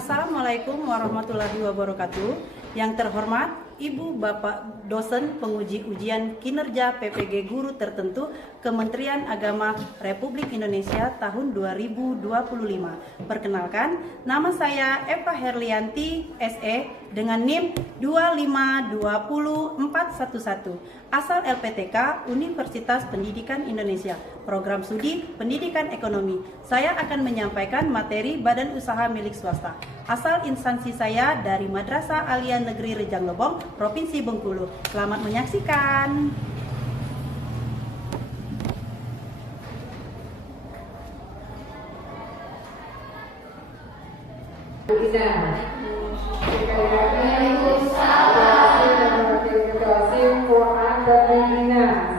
Assalamualaikum warahmatullahi wabarakatuh. Yang terhormat Ibu Bapak dosen penguji ujian kinerja PPG guru tertentu Kementerian Agama Republik Indonesia tahun 2025. Perkenalkan, nama saya Eva Herlianti SE dengan NIM 2520411, asal LPTK Universitas Pendidikan Indonesia, program studi Pendidikan Ekonomi. Saya akan menyampaikan materi badan usaha milik swasta. Asal instansi saya dari Madrasah Alia Negeri Rejang Lebong, Provinsi Bengkulu. Selamat menyaksikan.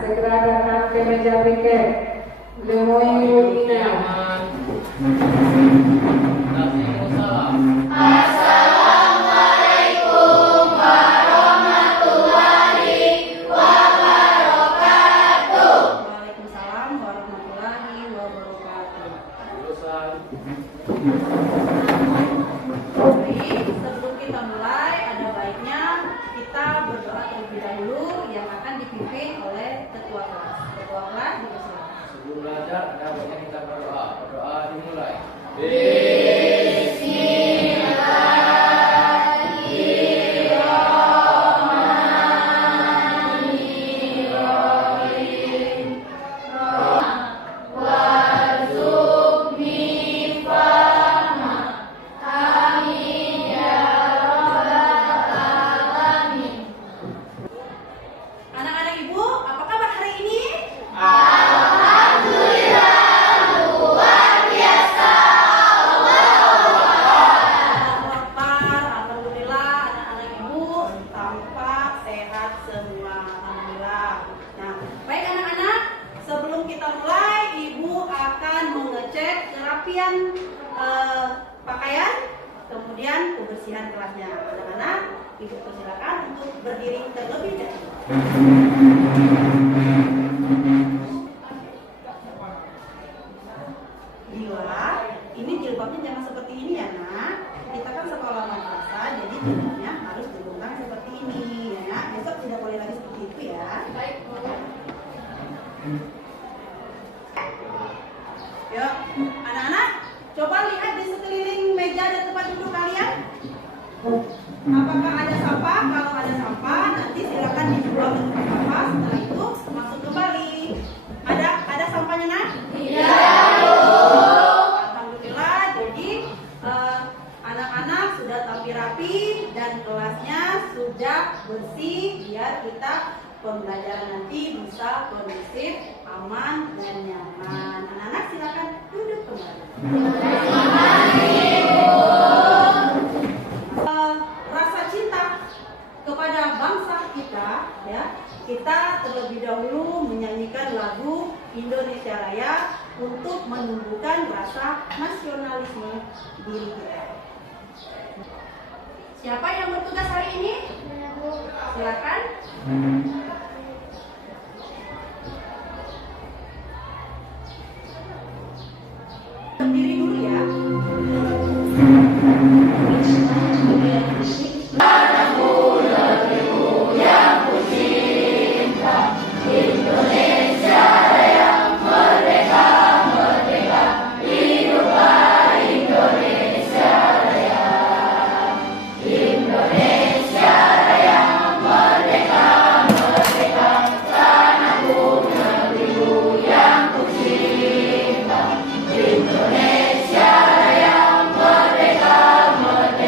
Segera datang ke meja piket. Assalamualaikum warahmatullahi wabarakatuh. Waalaikumsalam warahmatullahi wabarakatuh. Baik, sebelum kita mulai, ada baiknya kita berdoa terlebih dahulu yang akan dipimpin oleh ketua kelas. Ketua kelas dipersilakan. Sebelum belajar, ada baiknya kita berdoa. Berdoa dimulai. Anak-anak ibu, apa kabar hari ini? Alhamdulillah, anak-anak ibu tampak sehat semua. Alhamdulillah. Nah, baik anak-anak, sebelum kita mulai, ibu akan mengecek kerapian pakaian, kemudian kebersihan kelasnya. Anak-anak, ibu persilakan untuk berdiri terlebih dahulu. Dila, ini jilbabnya jangan seperti ini ya nak. Kita kan sekolah madrasah, jadi jilbabnya harus dibungkam seperti ini ya nak. Besok tidak boleh lagi seperti itu ya. Baik. Yuk, anak-anak, coba lihat di sekeliling meja dan tempat duduk kalian. Apakah ada sampah? Kalau ada sampah, nanti silakan dibuang ke tempat sampah. Setelah itu masuk kembali. Ada sampahnya nak? Alhamdulillah, jadi anak-anak sudah tampil rapi dan kelasnya sudah bersih biar kita pembelajaran nanti bisa kondusif, aman dan nyaman. Anak-anak silakan duduk kembali. Rasa cinta kepada bangsa kita, ya, kita terlebih dahulu menyanyikan lagu Indonesia Raya untuk menumbuhkan rasa nasionalisme diri kita. Siapa yang bertugas hari ini? Silakan. Berdiri dulu ya. Indonesia Raya merdeka, merdeka.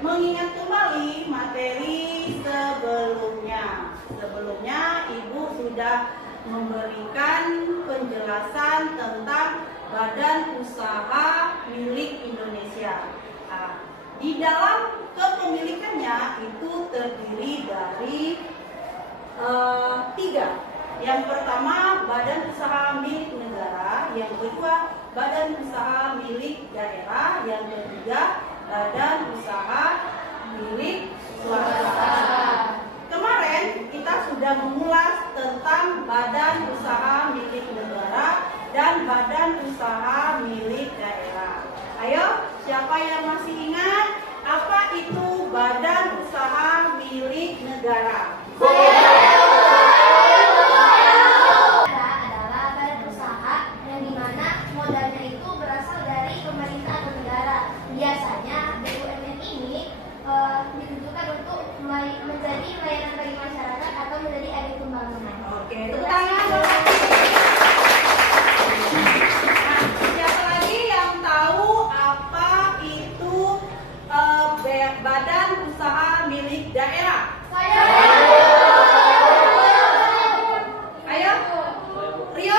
mengingat kembali materi sebelumnya. Sebelumnya Ibu sudah memberikan penjelasan tentang Badan Usaha Milik Indonesia. Nah, di dalam kepemilikannya itu terdiri dari 3. Yang pertama Badan Usaha Milik Negara, yang kedua Badan Usaha Milik Daerah, yang ketiga Badan Usaha Milik Swasta. Kemarin kita sudah mengulas tentang Badan Usaha Milik Negara dan Badan Usaha Milik Daerah. Ayo, siapa yang masih ingat apa itu Badan Usaha Milik Negara? Adalah badan usaha yang dimana modalnya itu berasal dari pemerintah atau negara. Biasanya BUMN ini ditujukan untuk menjadi layanan bagi masyarakat atau menjadi agen pembangunan. Oke, tepuk tangan. Nah, siapa lagi yang tahu apa itu Badan Usaha Milik Daerah? Ayo, Rio.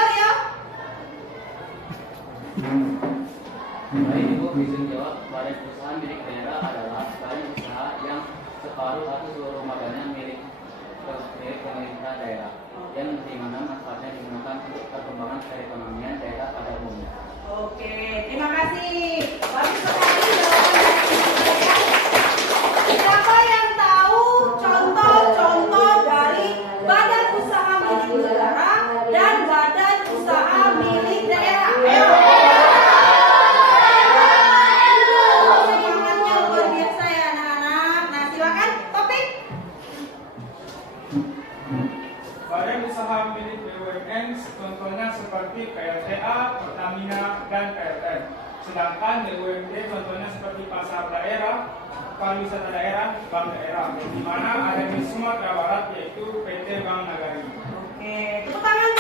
Baik Ibu, izin jawab. Badan usaha milik daerah adalah badan usaha yang separuh atau seluruh modalnya milik pemerintah daerah, yang dimana manfaatnya digunakan untuk perkembangan perekonomian daerah pada umumnya. Oke, terima kasih. Bagus sekali jawaban dari Ibu. Siapa yang tahu contoh-contoh dari Badan Usaha Milik Negara dan Badan Usaha Milik Daerah? Ayo. Semangatnya luar biasa ya anak-anak. Nah, silakan topik. Badan usaha milik BUMN contohnya seperti PLTA, Pertamina, dan PLN. Sedangkan BUMD contohnya seperti pasar daerah, pariwisata daerah, bank daerah, di mana ada di Sumatera Barat yaitu PT Bank Nagari. Oke, tepuk tangan.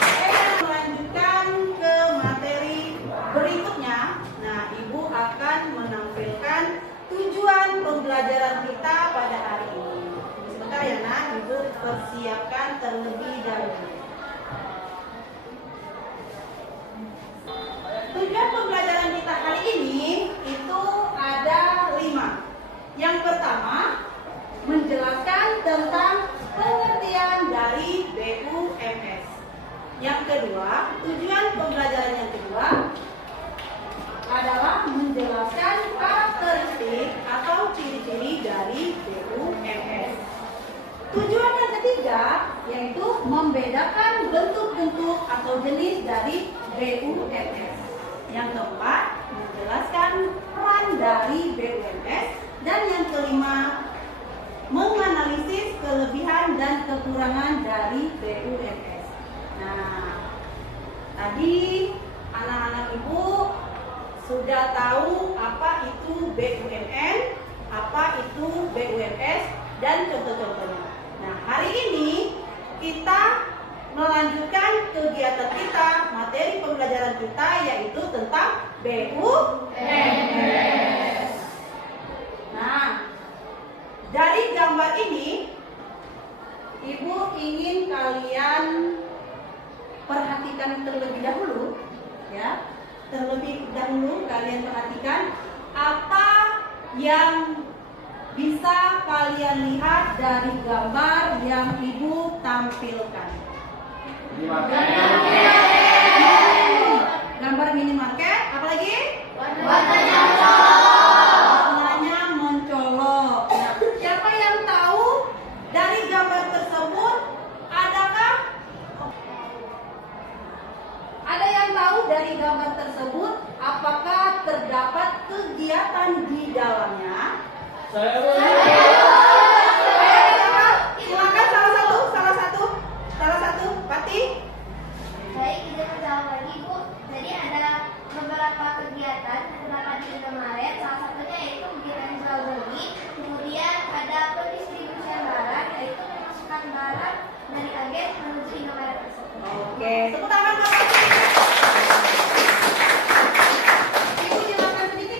Saya melanjutkan ke materi berikutnya. Nah, Ibu akan menampilkan tujuan pembelajaran kita pada hari ini. Sebentar ya nak, Ibu persiapkan terlebih dahulu. Tujuan pembelajaran kita hari ini itu ada 5. Yang pertama, menjelaskan tentang pengertian dari BUMS. Yang kedua, tujuan pembelajaran yang kedua adalah menjelaskan karakteristik atau ciri-ciri dari BUMS. Tujuan yang ketiga yaitu membedakan bentuk-bentuk atau jenis dari BUMS. Yang keempat, menjelaskan peran dari BUMS. Dan yang kelima, menganalisis kelebihan dan kekurangan dari BUMS. Nah, tadi anak-anak Ibu sudah tahu apa itu BUMN, apa itu BUMS, dan contoh-contohnya. Nah, hari ini kita melanjutkan kegiatan kita, materi pembelajaran kita yaitu tentang BUMS. Nah, dari gambar ini Ibu ingin kalian perhatikan terlebih dahulu ya. Terlebih dahulu kalian perhatikan apa yang bisa kalian lihat dari gambar yang Ibu tampilkan. Gambar minimarket, apa lagi? Warnanya mencolok. Nah, siapa yang tahu dari gambar tersebut adakah? Ada yang tahu dari gambar tersebut apakah terdapat kegiatan di dalamnya? Silakan salah satu, Pati. Baik, izin menjawab lagi Bu. Jadi ada beberapa kegiatan yang terdapat di kemarin. Salah satunya yaitu kegiatan jual beli. Kemudian ada pendistribusian barang, yaitu memasukkan barang dari agen menuju Indomaret tersebut. Oke, tepuk tangan Pak. Ibu silakan sedikit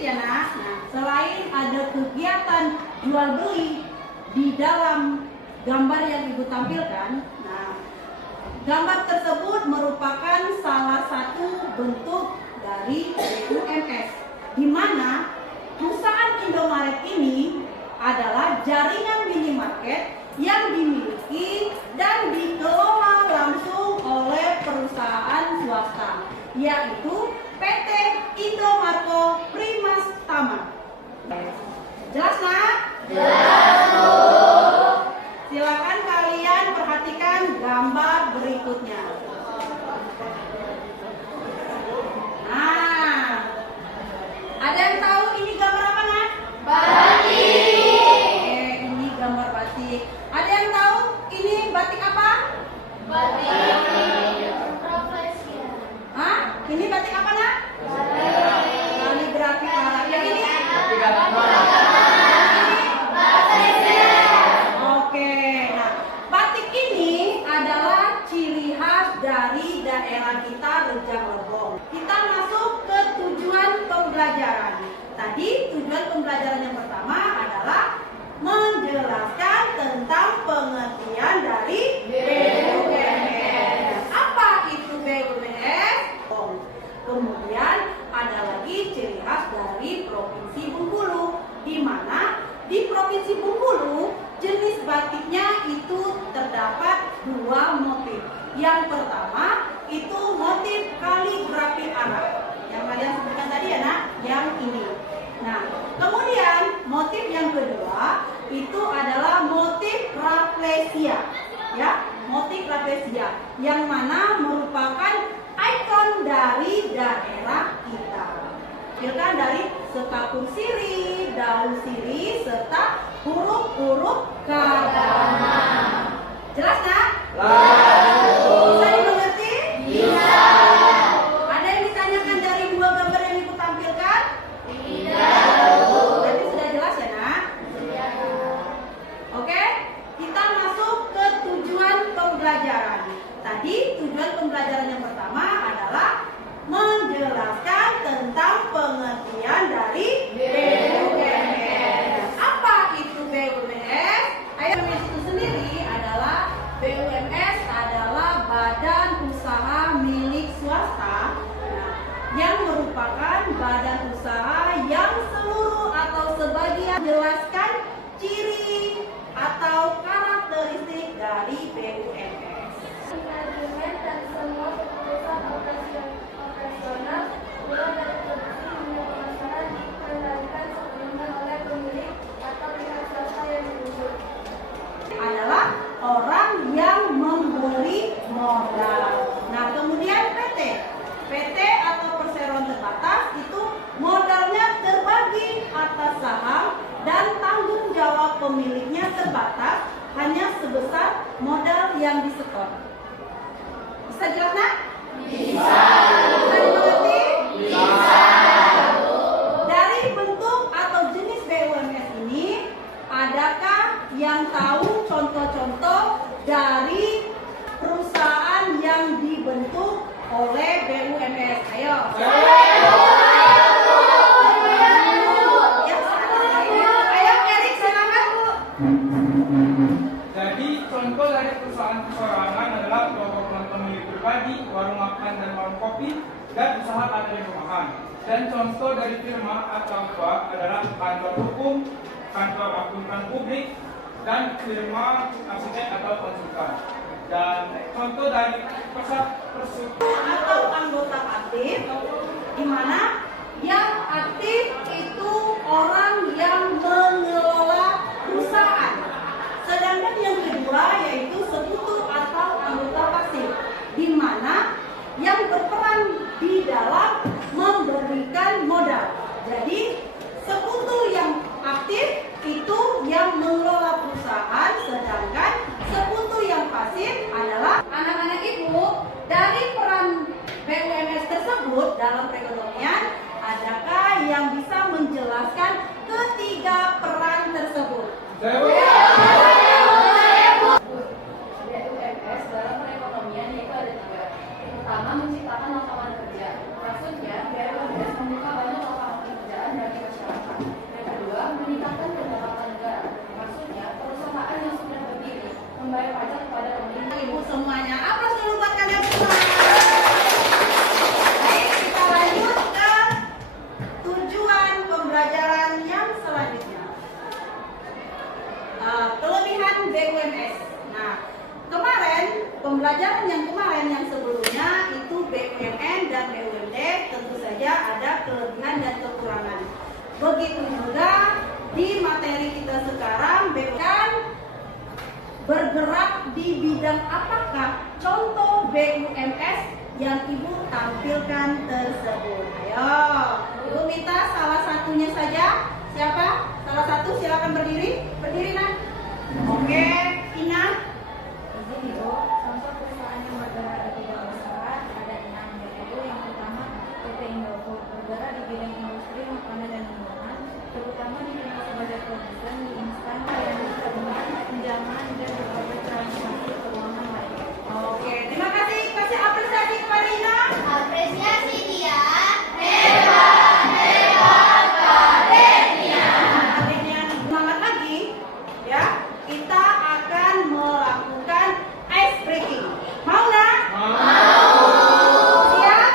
jual beli di dalam gambar yang Ibu tampilkan. Nah, gambar tersebut merupakan salah satu bentuk dari BUMS, di mana perusahaan Indomaret ini adalah jaringan minimarket yang dimiliki dan dikelola langsung oleh perusahaan swasta, yaitu PT Indomarko Primas Tama. Jelas, Nak? Jelas. Silakan kalian perhatikan gambar berikutnya. Nah, ada yang tahu ini gambar apa, Nak? Batik. Ini gambar batik. Ada yang tahu ini batik apa? Batik profesional. Hah? Ini batik apa, Nak? Kaligrafi Arab. Yang ini? Oke. Nah, batik ini adalah ciri khas dari daerah kita, Rejang Lebong. Kita masuk ke tujuan pembelajaran. Tadi tujuan pembelajaran yang pertama adalah menjelaskan tentang pengertian dari BUMS. Apa itu BUMS? Kemudian ada lagi ciri khas dari Provinsi Bengkulu, di mana di Provinsi Bengkulu jenis batiknya itu terdapat dua motif. Yang pertama itu motif kaligrafi Arab yang kalian sebutkan tadi ya, Nak, yang ini. Nah, kemudian motif yang kedua itu adalah motif Rafflesia, ya, motif Rafflesia yang mana merupakan ikon dari daerah kita. Tampilkan dari sekapur sirih, daun sirih, serta huruf-huruf kadana. Jelas, Nak? Bisa dimengerti? Bisa. Ada yang ditanyakan dari dua gambar yang Ibu tampilkan? Tidak. Berarti sudah jelas ya, Nak? Oke, kita masuk ke tujuan pembelajaran. Tadi tujuan pembelajaran yang pertama adalah menjelaskan tentang pengertian dari BUMS. Apa itu BUMS? BUMS itu sendiri adalah BUMS adalah badan usaha milik swasta, yang merupakan badan usaha yang seluruh atau sebagian menjelaskan ciri atau karakteristik dari BUMS. Manajemen dan semua keputusan operasional mulai dari produksi hingga pemasaran dikendalikan sepenuhnya oleh pemilik atau pihak swasta yang ditunjuk. Adalah orang yang memberi modal. Nah, kemudian PT atau perseroan terbatas itu modalnya terbagi atas saham dan tanggung jawab pemiliknya terbatas hanya sebesar modal yang disetor. Bisa jelas, Nak? Bisa. Bisa dimengerti? Bisa. Dari bentuk atau jenis BUMS ini, adakah yang tahu contoh-contoh dari perusahaan yang dibentuk oleh BUMS? Ayo. Ayo, Erik, silakan. Jadi contoh dari perusahaan perorangan adalah kelompok milik pribadi, warung makan dan warung kopi, dan usaha catering rumahan. Dan contoh dari firma atau bank adalah kantor hukum, kantor akuntan publik, dan firma arsitek atau konsultan. Dan contoh dari atau anggota aktif, di mana yang aktif itu orang yang mengelola perusahaan. Sedangkan yang kedua yaitu sekutu atau anggota pasif, di mana yang berperan di dalam memberikan modal. Jadi sekutu yang aktif itu yang mengelola perusahaan, sedangkan sekutu yang pasif adalah anak-anak Ibu. Dari peran BUMS tersebut dalam perekonomian, adakah yang bisa menjelaskan ketiga peran tersebut? BUMS dalam perekonomian yaitu ada tiga. Pertama, menciptakan lapangan kerja. Maksud kelebihan dan kekurangan. Begitu juga di materi kita sekarang, BUMN bergerak di bidang apakah? Contoh BUMS yang Ibu tampilkan tersebut. Ayo, Ibu minta salah satunya saja. Siapa? Salah satu, silakan berdiri. Berdiri, Nak. Oke, Ina. Izin Ibu, contoh perusahaan yang bergerak di bidang usaha ada 6, yaitu yang pertama PT Indofood bergerak di bidang industri makanan dan minuman, terutama dikenal sebagai produsen mie instan, layanan terminal, pinjaman dan berbagai transaksi keuangan lainnya. Oke, terima kasih. Kasih apresiasi kepada Ina. Apresiasi dia. Adiknya semangat lagi, ya. Kita akan melakukan ice breaking. Mau nggak? Siap?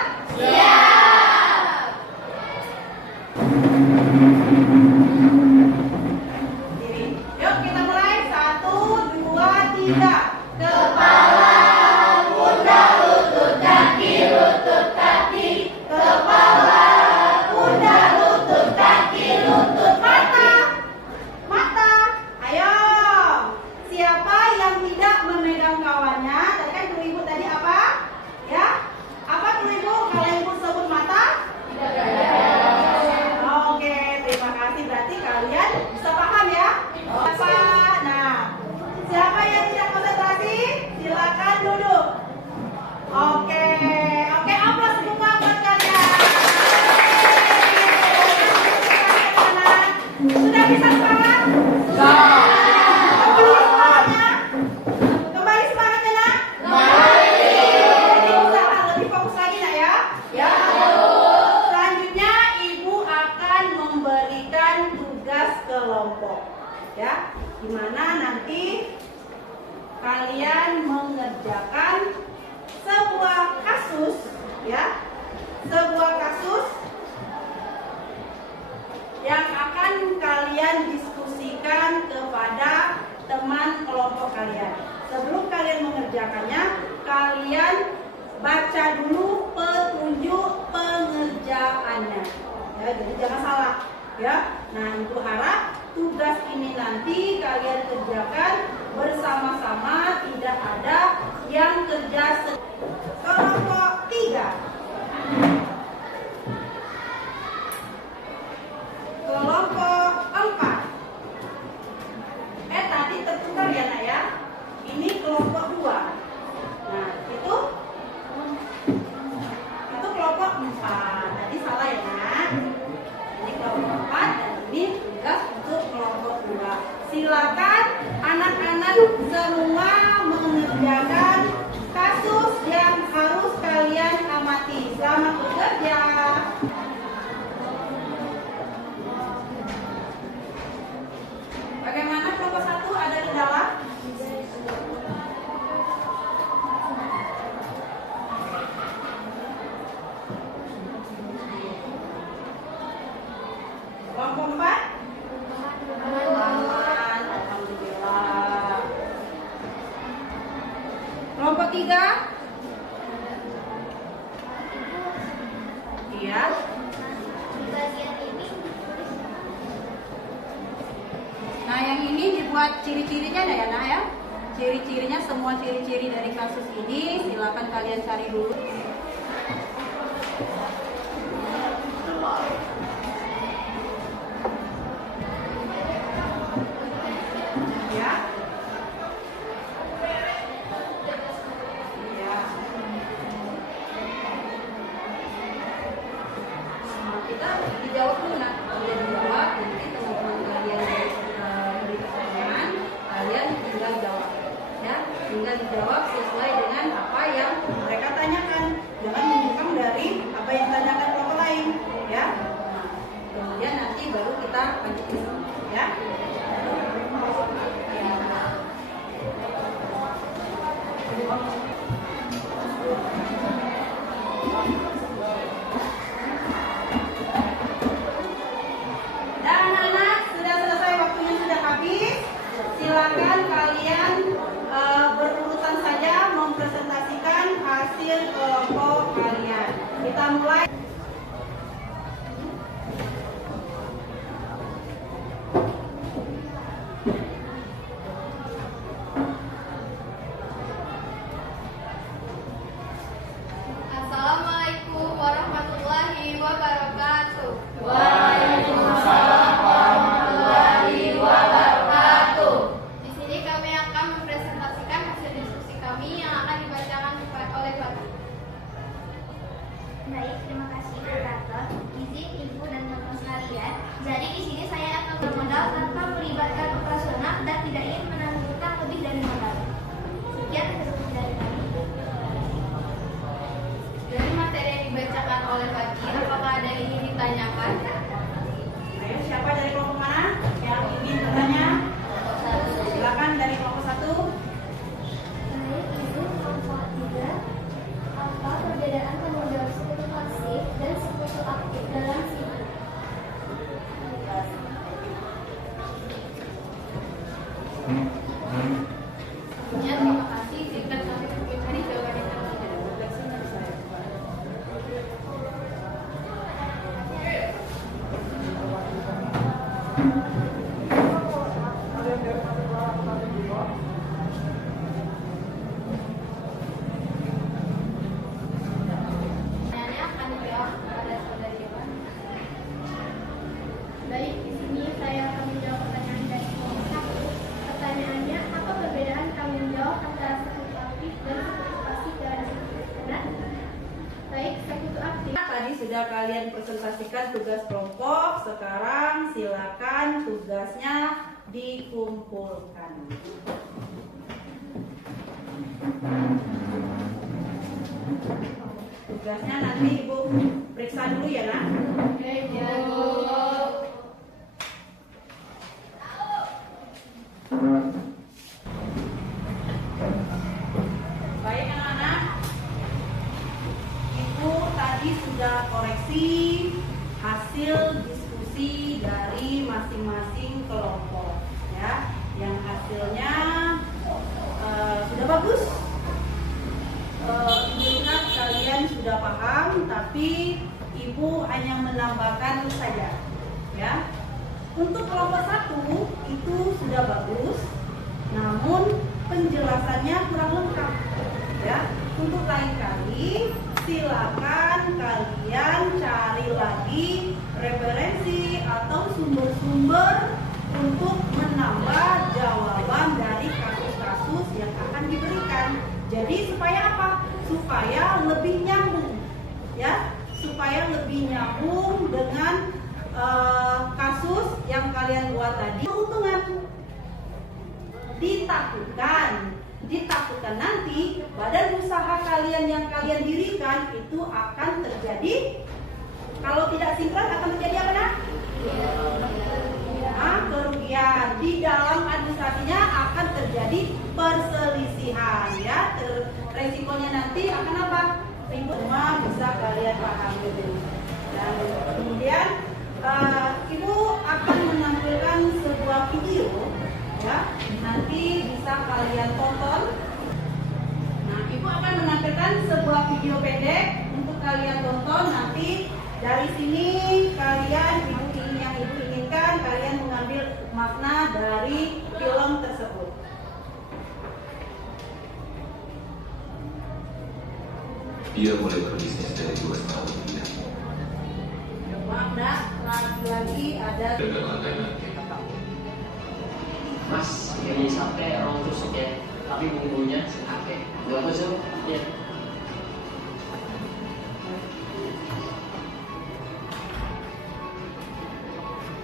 Diri. Yuk kita mulai. 1, 2, 3. Kepala, pundak, lutut, kaki, lutut, kaki. Kepala, pundak, lutut, kaki, lutut, mata. Mata. Ayo. Siapa yang tidak memegang kawannya? Tadi kan kru Ibu tadi apa? Ya? Apa kru Ibu kalau Ibu sebut mata? Oke, terima kasih. Berarti kalian bisa paham ya? Apa? Nah, siapa yang tidak konsentrasi? Silakan duduk. Oke, oke, aplaus semua buat kalian. Sudah bisa semangat? Kembali semangatnya? Kembali semangatnya, Nak? Jadi usaha lebih fokus lagi, Nak, ya? Ya. Selanjutnya Ibu akan memberikan tugas kelompok, ya, dimana nanti kalian mengerjakan sebuah kasus, ya, sebuah kasus yang akan kalian diskusikan kepada teman kelompok kalian. Sebelum kalian mengerjakannya, kalian baca dulu petunjuk pengerjaannya. Ya, jadi jangan salah, ya. Nah, Ibu harap tugas ini nanti kalian kerjakan bersama-sama, tidak ada yang kerja kelompok 3. Kelompok 4. Tadi tertukar ya, Nak, ya. Ini kelompok 2. Nah, itu kelompok 4. Tadi salah ya, Nak. Ini kelompok 4 dan ini tugas untuk kelompok 2. Silakan anak-anak semua mengerjakan kasus yang harus kalian amati. Selamat bekerja. Bagaimana kelompok 1 ada kendala? Kelompok 4? Aman, alhamdulillah. Kelompok 3? Iya. Di bagian ini Nah, yang ini dibuat ciri-cirinya ada ya, Nak, ya? Ciri-cirinya, semua ciri-ciri dari kasus ini silakan kalian cari dulu. Ya. Ya. Nah, kita dijawab dulu, Nak. Kalian jawab, nanti teman-teman kalian beri pertanyaan, kalian tinggal jawab, ya, tinggal dijawab sesuai dengan apa yang mereka tanyakan. Jangan menyimpang dari apa yang ditanyakan kelompok lain, ya. Nah, kemudian nanti baru kita lanjutin, ya. Dan anak-anak, sudah selesai, waktunya sudah habis. Silakan kalian berurutan saja oleh Fatih. Apakah ada yang ingin ditanyakan? Ayo, siapa dari kelompok mana yang ingin bertanya? Silakan dari kelompok 1. Baik, Ibu, kelompok 3. Apa perbedaan tanggung jawab sekutu pasif dan sekutu aktif dalam sipil? Ya, terima kasih. Singkat tapi bagaimana jawabannya terlebih dahulu. Pertanyaannya akan dijawab pada saudari Iwan. Baik, di sini saya akan menjawab pertanyaan dari kelompok 1. Pertanyaannya, apa perbedaan tanggung jawab antara sekutu aktif dan sekutu pasif dalam sipil? Benar? Baik, sekutu aktif. Tadi sudah kalian presentasikan tugas kelompok, sekarang silakan tugasnya dikumpulkan. Tugasnya nanti Ibu periksa dulu ya, Nak. Oke, Bu. Baik anak-anak, Ibu tadi sudah koreksi hasil diskusi dari masing-masing kelompok, ya. Yang hasilnya sudah bagus. Ibu ingat kalian sudah paham, tapi Ibu hanya menambahkan saja, ya. Untuk kelompok 1 itu sudah bagus, namun penjelasannya kurang lengkap, ya. Untuk lain kali silakan kalian cari lagi referensi atau sumber-sumber untuk menambah jawaban dari kasus-kasus yang akan diberikan. Jadi supaya apa? Supaya lebih nyambung, ya. Supaya lebih nyambung dengan kasus yang kalian buat tadi. Keuntungan ditakutkan nanti badan usaha kalian yang kalian dirikan itu akan terjadi, kalau tidak sinkron akan terjadi apa, Nak? Kerugian. Di dalam administrasinya akan terjadi perselisihan, ya. Resikonya nanti akan apa? Ribut. Semua bisa kalian pahami. Dan kemudian Ibu akan menampilkan sebuah video, ya. Nanti bisa kalian tonton. Nah, Ibu akan menampilkan sebuah video pendek untuk kalian tonton. Nanti dari sini kalian yang Ibu inginkan, kalian mengambil makna dari film tersebut. Dia mulai berbisnis dari 2 tahun dia. Maaf, Nak, lagi-lagi ada Dengan langganan. Mas, ini sampai orang tusuk ya, tapi bumbunya sate. Gak apa sih? Ya.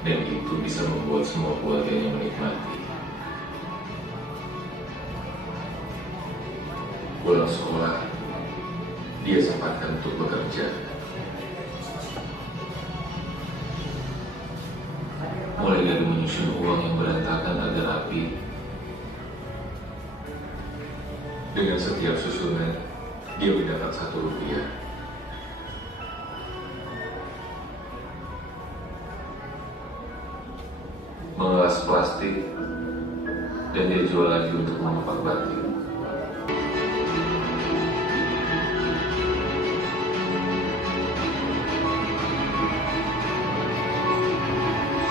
Dan itu bisa membuat semua keluarganya menikmati. Pulang sekolah, dia sempatkan untuk bekerja. Mulai dari menyusun uang yang berantakan agar rapi. Dengan setiap susunan, dia mendapat 1 rupiah. Mengelas plastik, dan dia jual lagi untuk mengepak batik.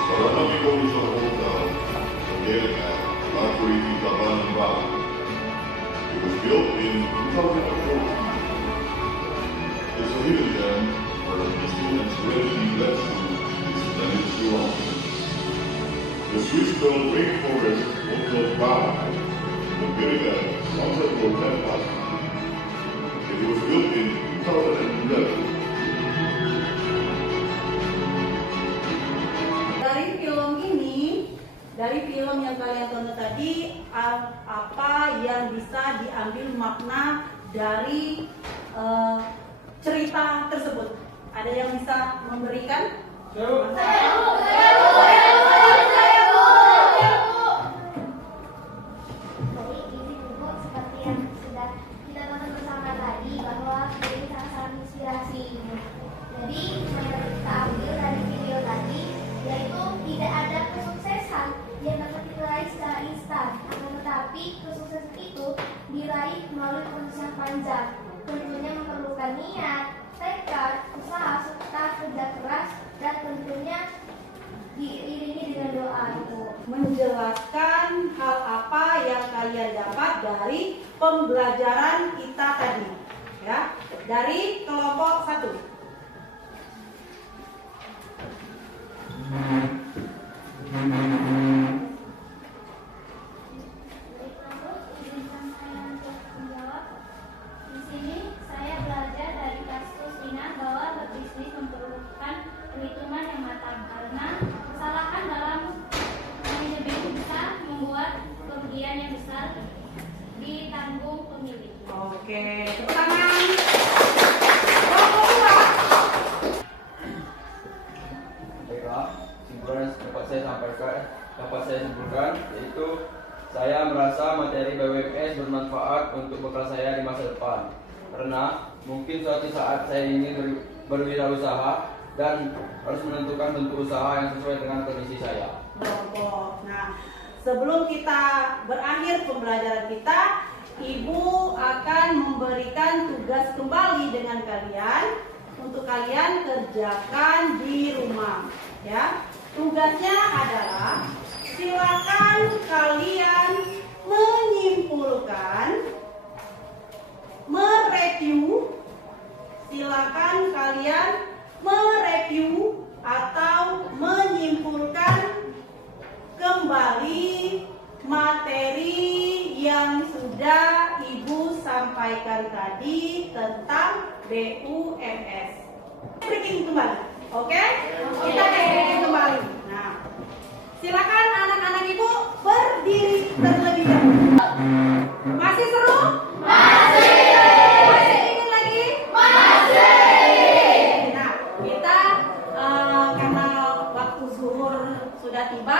Sarana Vigorous Hotel, located at Mercury Tabanan Bar. It was built in 2014. It's a hidden gem where the peaceful and serenity led to its splendid surroundings. The Swiss-built rainforest hotel bar, located at Sunset Road, Belfast. It was built in 2011. Dari film yang kalian tonton tadi, apa yang bisa diambil makna dari cerita tersebut? Ada yang bisa memberikan? Baik, izin Ibu, seperti yang sudah kita tonton bersama tadi bahwa ini sangat inspirasi. Jadi, yang kita ambil dari video tadi, yaitu tidak ada kesuksesan yang dapat diraih secara instan, akan tetapi kesuksesan itu diraih melalui proses yang panjang. Tentunya memerlukan niat, tekad, usaha, serta kerja keras, dan tentunya diiringi dengan doa itu. Menjelaskan hal apa yang kalian dapat dari pembelajaran kita tadi, ya, dari kelompok 1. Baik, lalu izinkan saya untuk menjawab. Di sini saya belajar dari kasus Lina bahwa berbisnis memerlukan perhitungan yang matang karena kesalahan dalam manajemen bisa membuat kerugian yang besar ditanggung pemilik. Oke, tepuk tangan. Kelompok 2. Baiklah, kesimpulan yang dapat saya simpulkan yaitu saya merasa materi BWMS bermanfaat untuk bekal saya di masa depan. Karena mungkin suatu saat saya ingin berwirausaha dan harus menentukan bentuk usaha yang sesuai dengan kondisi saya. Kelompok. Nah, sebelum kita berakhir pembelajaran kita, Ibu akan memberikan tugas kembali dengan kalian untuk kalian kerjakan di rumah, ya. Tugasnya adalah silakan kalian menyimpulkan, mereview, silakan kalian mereview atau menyimpulkan kembali materi yang sudah Ibu sampaikan tadi tentang BUMS. Breaking kembali, oke? Kita breaking kembali. Nah, silakan anak-anak Ibu berdiri terlebih dahulu. Masih seru? Masih. Masih ingin lagi? Masih. Nah, kita karena waktu zuhur sudah tiba,